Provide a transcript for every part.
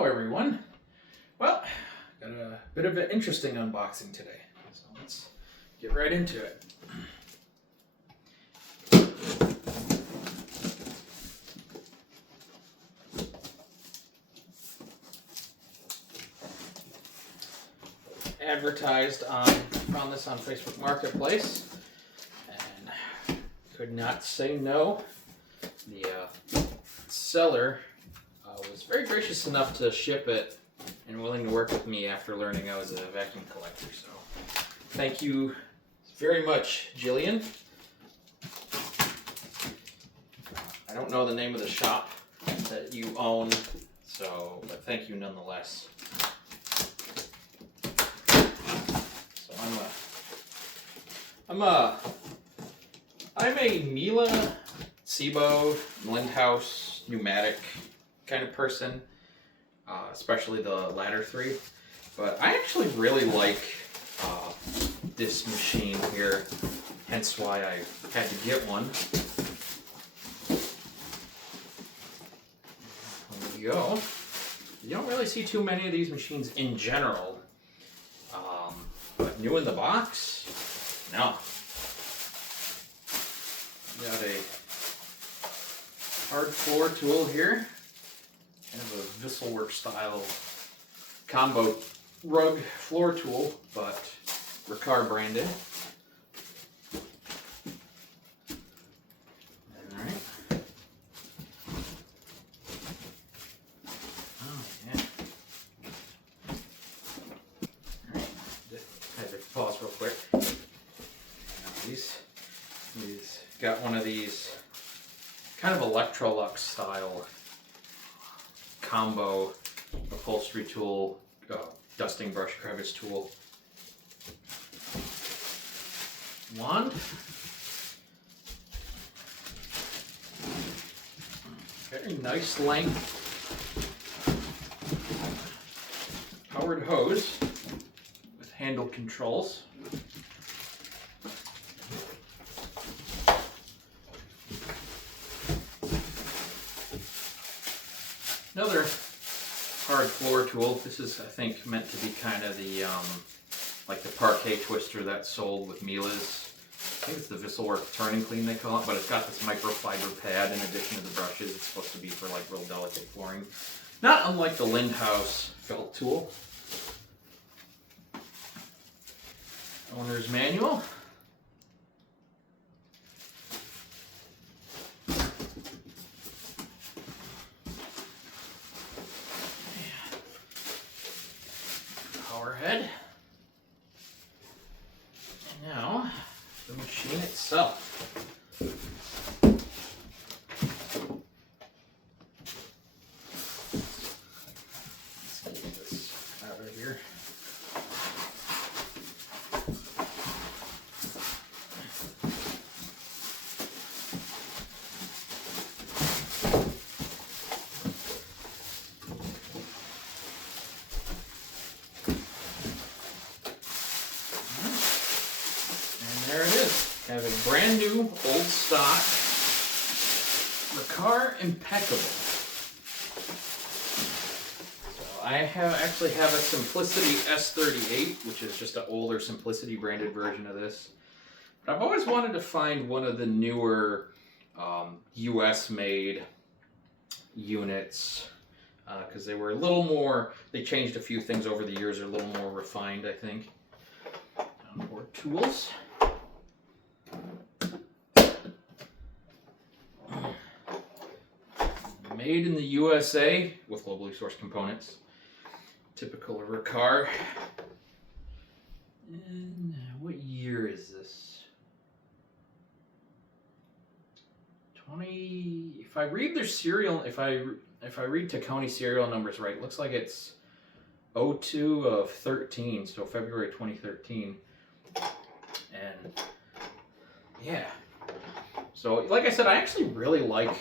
Hello everyone. Well, got a bit of an interesting unboxing today, so let's get right into it. Found this on Facebook Marketplace and could not say no. The seller was very gracious enough to ship it and willing to work with me after learning I was a vacuum collector. So thank you very much, Jillian. I don't know the name of the shop that you own, but thank you nonetheless. So I'm a Miele, Sebo, Lindhouse, pneumatic kind of person, especially the latter three. But I actually really like this machine here, hence why I had to get one. There we go. You don't really see too many of these machines in general, but new in the box, no. Got a hard floor tool here, kind of a Visselwerk style combo rug floor tool, but Riccar branded. Alright. Oh yeah. Alright. Had to pause real quick. These got one of these kind of Electrolux style combo upholstery tool, dusting brush crevice tool. Wand. Very nice length. Powered hose with handle controls. Another hard floor tool. This is, I think, meant to be kind of the like the parquet twister that's sold with Miele's. I think it's the Visselwerk Turn and Clean they call it, but it's got this microfiber pad in addition to the brushes. It's supposed to be for like real delicate flooring. Not unlike the Lindhouse felt tool. Owner's manual. Power head. And now, the machine itself. Let's get this out of here. There it is. I have a brand new, old stock Riccar Impeccable. So I actually have a Simplicity S38, which is just an older Simplicity branded version of this. But I've always wanted to find one of the newer US made units because they were a little more, they changed a few things over the years, they're a little more refined, I think. More tools. Made in the USA with globally sourced components. Typical of Riccar. And what year is this? 20. If I read their serial, if I read Tacony serial numbers right, it looks like it's 02 of 13, so February 2013. And yeah. So like I said, I actually really like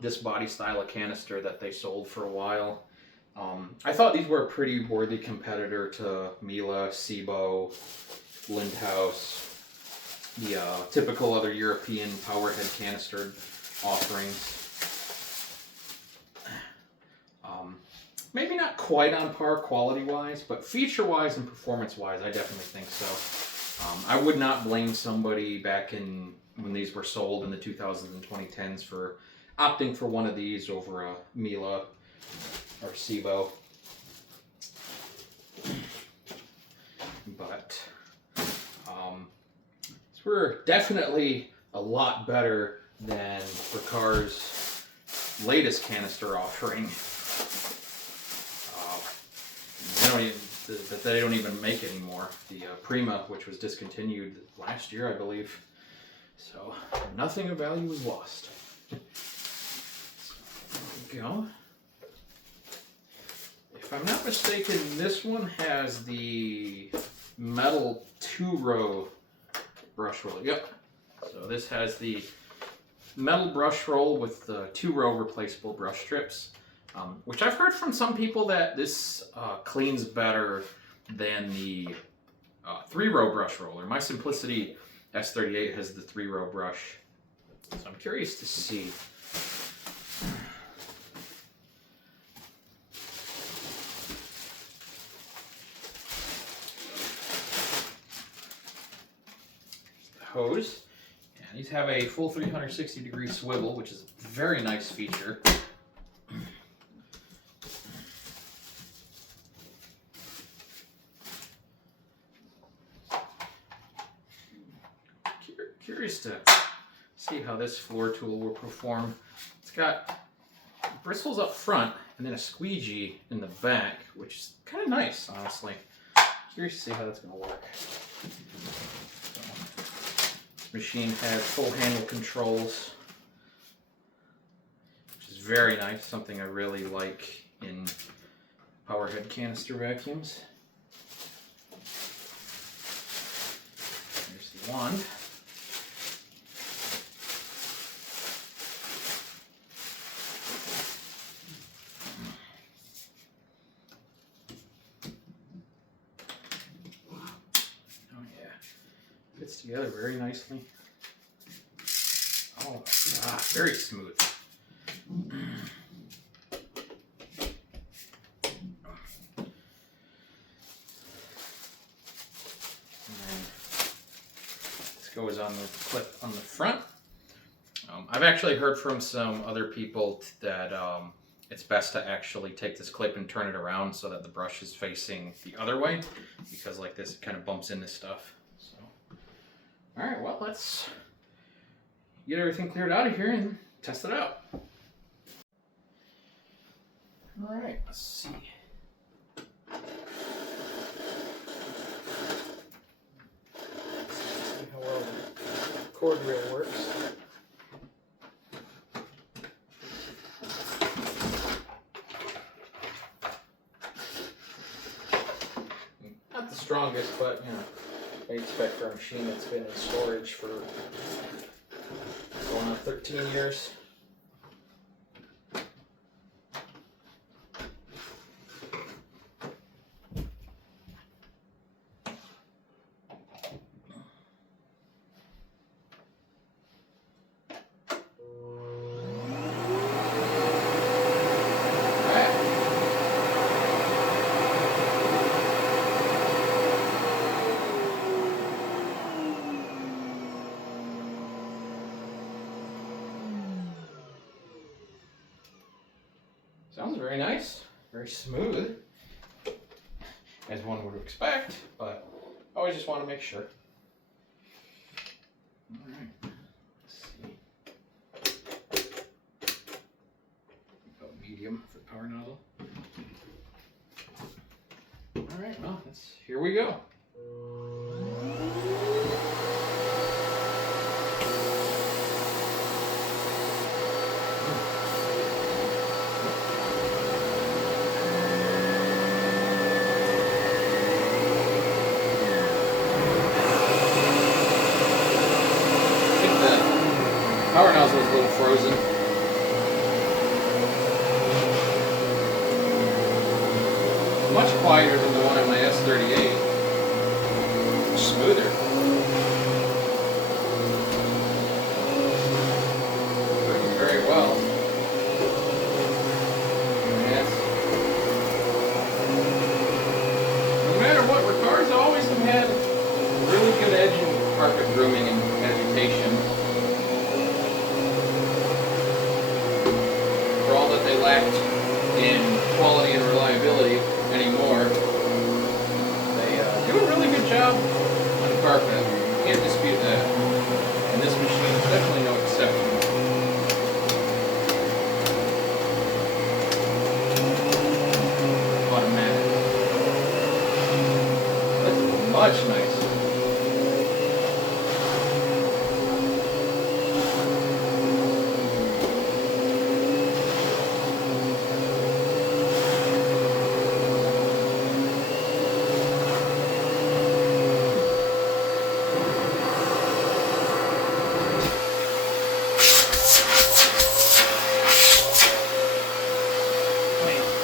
this body style of canister that they sold for a while. I thought these were a pretty worthy competitor to Miele, Sebo, Lindhouse, the typical other European power head canister offerings. maybe not quite on par quality-wise, but feature-wise and performance-wise, I definitely think so. I would not blame somebody back in when these were sold in the 2000s and 2010s for opting for one of these over a Miele or Sebo. But we're definitely a lot better than Riccar's latest canister offering. They don't even make anymore. The Prima, which was discontinued last year, I believe. So nothing of value was lost. So, there we go. If I'm not mistaken, this one has the metal 2-row brush roll. Yep. So this has the metal brush roll with the 2-row replaceable brush strips, which I've heard from some people that this cleans better than the 3-row brush roller. My Simplicity S38 has the 3-row brush, so I'm curious to see. Hose, and these have a full 360-degree swivel, which is a very nice feature. Curious to see how this floor tool will perform. It's got bristles up front and then a squeegee in the back, which is kind of nice, honestly. Curious to see how that's going to work. Machine has full handle controls, which is very nice, something I really like in powerhead canister vacuums. Here's the wand. Fits together very nicely. Oh, very smooth. This goes on the clip on the front. I've actually heard from some other people that it's best to actually take this clip and turn it around so that the brush is facing the other way, because like this, it kind of bumps into stuff. All right, well, let's get everything cleared out of here and test it out. All right, let's see. See how well the cord reel works. Not the strongest, but you know, I expect for a machine that's been in storage for going on 13 years. Sounds very nice, very smooth, as one would expect, but I always just want to make sure. All right, let's see. About medium for power nozzle. All right, well, here we go. Power nozzle is a little frozen. Much quieter than the one on my S38. Smoother. Working very well. Yes. much nicer.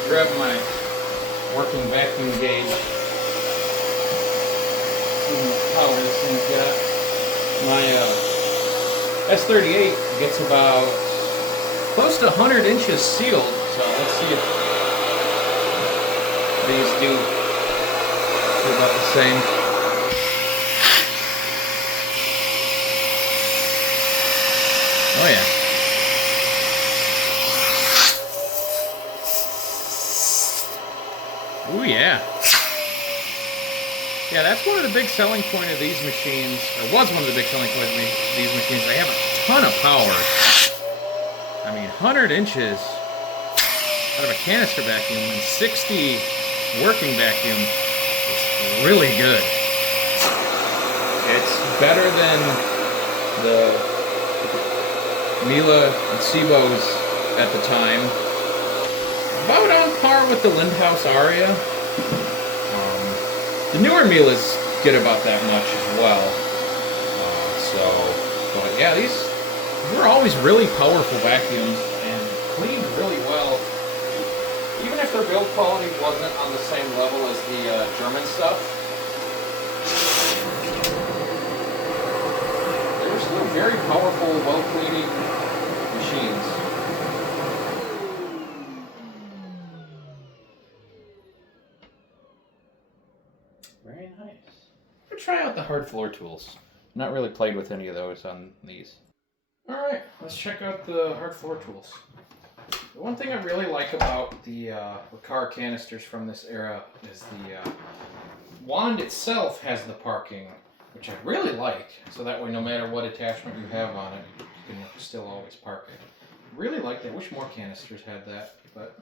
Grab my working vacuum gauge. See how much power this thing's got. My S38 gets about close to 100 inches sealed, so let's see if these do about the same. Oh yeah. Oh yeah. Yeah, that's one of the big selling point of these machines, or was one of the big selling points of these machines. They have a ton of power. I mean, 100 inches out of a canister vacuum and 60 working vacuum. It's really good. It's better than the Miele and Sebo's at the time. About on par with the Lindhaus Aria. The newer Miele's get about that much as well. But yeah, these were always really powerful vacuums and cleaned really well. Even if their build quality wasn't on the same level as the German stuff, they were still very powerful, well-cleaning machines. Very nice. Let's try out the hard floor tools. Not really played with any of those on these. Alright, let's check out the hard floor tools. The one thing I really like about the Riccar canisters from this era is the wand itself has the parking, which I really like, so that way no matter what attachment you have on it, you can still always park it. Really like that. Wish more canisters had that, but...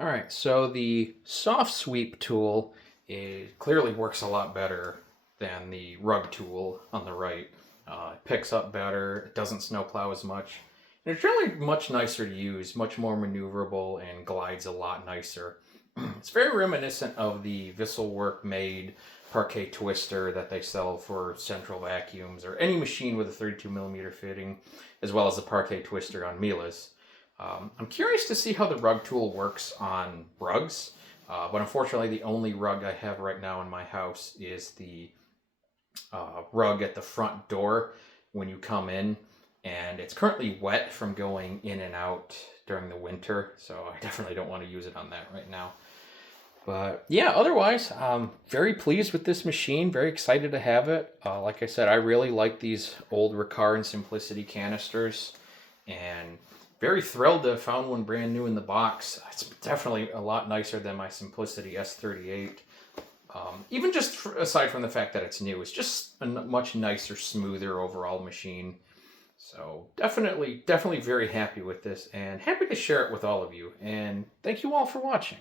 Alright, so the soft sweep tool clearly works a lot better than the rug tool on the right. It picks up better, it doesn't snowplow as much, and it's really much nicer to use, much more maneuverable, and glides a lot nicer. It's very reminiscent of the Visselwerk made parquet twister that they sell for central vacuums or any machine with a 32 millimeter fitting, as well as the parquet twister on Miele's. I'm curious to see how the rug tool works on rugs, but unfortunately the only rug I have right now in my house is the rug at the front door when you come in, and it's currently wet from going in and out during the winter, so I definitely don't want to use it on that right now. But yeah, otherwise, very pleased with this machine. Very excited to have it. Like I said, I really like these old Riccar and Simplicity canisters, and very thrilled to have found one brand new in the box. It's definitely a lot nicer than my Simplicity S38. Even just aside from the fact that it's new, it's just a much nicer, smoother overall machine. So definitely very happy with this, and happy to share it with all of you. And thank you all for watching.